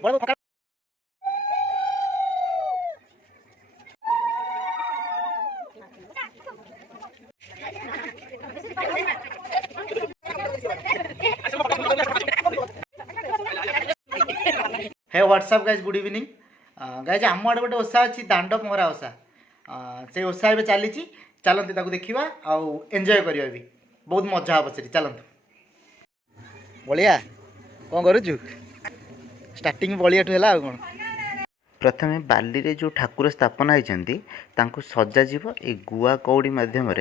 हे what's up guys good evening guys आम आड़े गोटे ओषा अच्छी दांड पहरा ओषा से ओषा ए चली चलते देखा आउ एंजॉय करवा भी बहुत मजा हम से चलतु बलिया कौन करुचु स्टार्टिंग बलिया ठू है कौन प्रथमे बाली रे जो ठाकुर स्थापना होती सजा ये गुआ कौड़ी मध्यम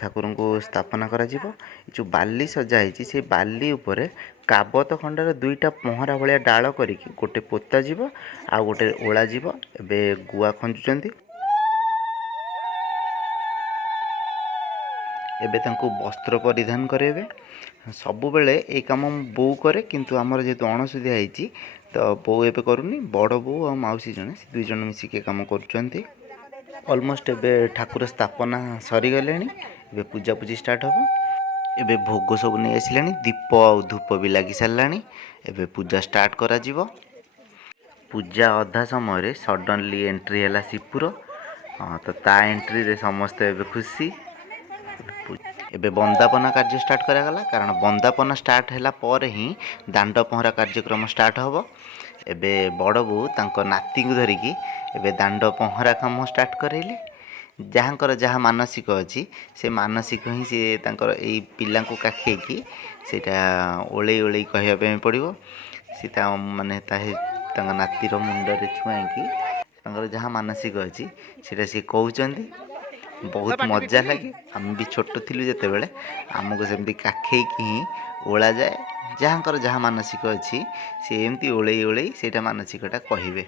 ठाकुर को स्थापना करा जो बाली सजा से बाली उपरे काबत खंडार दुईटा पहरा भाया डाल कर गोटे पोता जीव आ गोटे ओला जीव एबे गुआ खंजुचंती एबे तांको वस्त्र परिधान करेबे सबु बेले ए काम बो करे किंतु हमर जेतु अणसुधिया ହେଇची तो बो एबे करूनी बड़ बो आ माउसी जने से दुई जन मिसी के काम करूचंती ऑलमोस्ट एबे ठाकुर स्थापना सरी गलेनी एबे पूजा पूजी स्टार्ट हो एबे भोग सब नहीं आसिलानी दीप और धूप भी लगी सारानी एबे पूजा स्टार्ट करा जीवो पूजा अधा समय रे सडनली एंट्री हैला शिवपुर तो ता एंट्री रे समस्त एबे खुशी एबे बंदापना कार्य स्टार्ट करागला कारण बंदापना स्टार्ट हैला पर ही दांड पहरा कार्यक्रम स्टार्ट होबो एबे बड़ बो तांको नाती को धरिकी एबे दांड पहरा काम स्टार्ट करेले जहाँकर जहाँ मानसिक अच्छी से मानसिक ही सी तांकर एई पिला को काखेकी सेटा ओले ओले कहया पड़ो सीता माने तांका नातीर मुंडरे छुआईकी तांकर जहाँ मानसिक अच्छी सेटा सी कहउचंदी बहुत मजा लगे आम भी छोट थिलु जेते बेले आमको सेमती काखेकी ही ओला जाए जहाँकर जहाँ मानसिक अच्छी सी एमती ओले ओले सेटा मानसिकटा कहिबे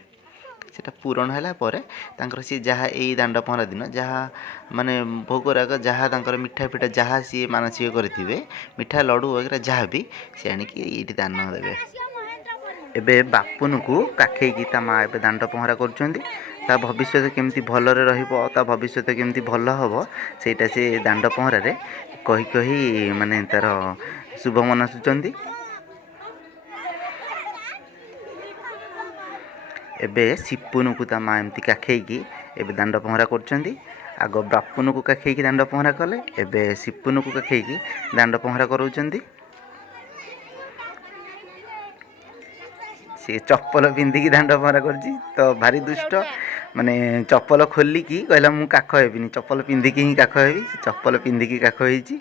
सेटा पूरण हैला परे तांकर सी जहाँ एई दांड पहरा दिन जहाँ माने भोगराग जहाँ तांकर मिठा पिठा जहाँ सी मानसिक करथिबे मिठा लड्डू वगैरह जहाँ भी से आनिकी एठी दान देबे एबे बापुन को काखेकी ता माँ एबे दांड पहरा करूचंदी ता भविष्य केमती भलरे रहिबो ता भविष्य केमती भल हबो सेटा से दांड पहरा रे कही कही माने तार शुभ मनसुचंदी एबे सिपुन को ता माँ एमती काखेकी एबे दांड पहरा करचंदी आग बापुन को काखेकी दांड पहरा कले एबे सिपुन को काखेकी दांड पहरा करउचंदी सी चप्पल पिंधिकी दांड पहरा करची तो भारी दुष्ट माने चप्पल खोलिकी कहला मु काख हेबिनी चप्पल पिंधिकी ही काख हेबी चप्पल पिंधिकी काख होईची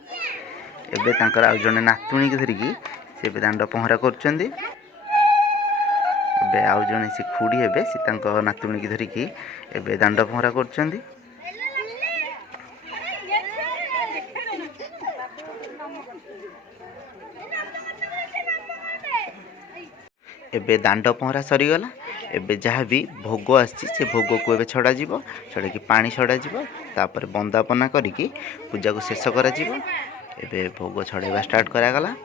एबे तांकर आ जने नातुणी के धरिकी से एबे दांड पहरा करचंदी एबे आउ जने से खुड़ी हेबे से तांको नातुणी की धरिकी एबे दांड पहरा करचंदी एबे दांड पहरा सरीगला एबे जहाँ भी भोग आसी से भोग को एबे छड़ा जीवो छड़ा कि पानी छड़ा जीवो तापर बंदापना करिकी पूजा को शेष करा जीवो एबे भोग छड़ाइबा स्टार्ट करागला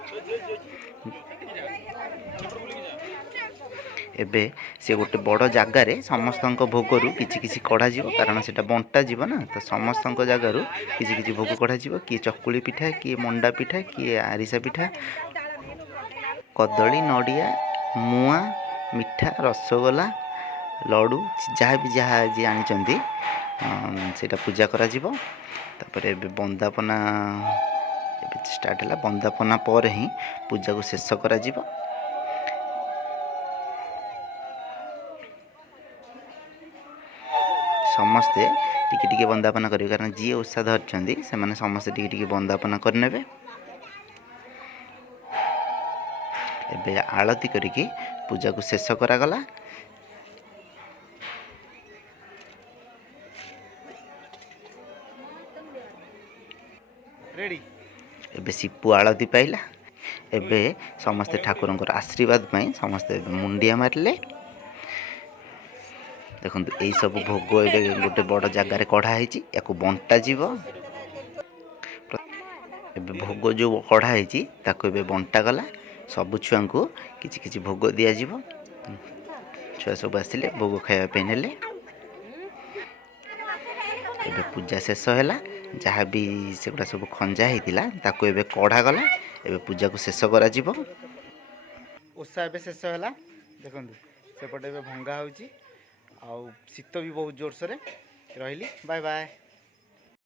एबे से गोटे बड़ जगार समस्त भोगरू किछि किछि कढ़ा जीवो कारण सेटा बंटा जीवो ना तो समस्त जगार किछि किछि भोग कढ़ा जीवो किए चकुली पिठा किए मंडा पिठा किए आरिसा पिठा कदली नड़िया मुआ मिठा रसगोला लड्डू जहाँ भी जहाँ जी आनी सेटा पूजा करा जीवो तापर एबे बंदापना एबे स्टार्ट है बंदापना पर ही पूजा को शेष करा जीवो समस्ते टिके टिके बंदापना करेंगे कारण जी ओषा धरछंदी से माने समस्ते टिके टिके बंदापना करनेबे एबे आरती करिकी पूजा को शेष करागला रेडी एबे सिपु आरती पाइला एबे समस्ते ठाकुरंकर आशीर्वाद पाई समस्ते मुंडिया मारले देखो यही सब भोग ए गोटे बड़ जगार कढ़ाई या बंटा जीव एबे भोग जो कढ़ाई ताको एबे बंटा गला सबु छुआ को किछि किछि भोग दिया जीव छुआ सब आसिले भोग खाया पे नेले एबे पूजा शेष हैला जहाँ भी सेगुड़ा सब खंजा होता ताको एबे कढ़ा गला एबे पूजा को शेष करा जीव ओषा एबे शेष हैला ଦେଖନ୍ତୁ ସେପଟେ ଏବେ ଭଙ୍ଗା ହେଉଛି ଆଉ ଶୀତ ବି ବହୁତ ଜୋରସୋରେ ରହିଲି ବାଏ ବାଏ।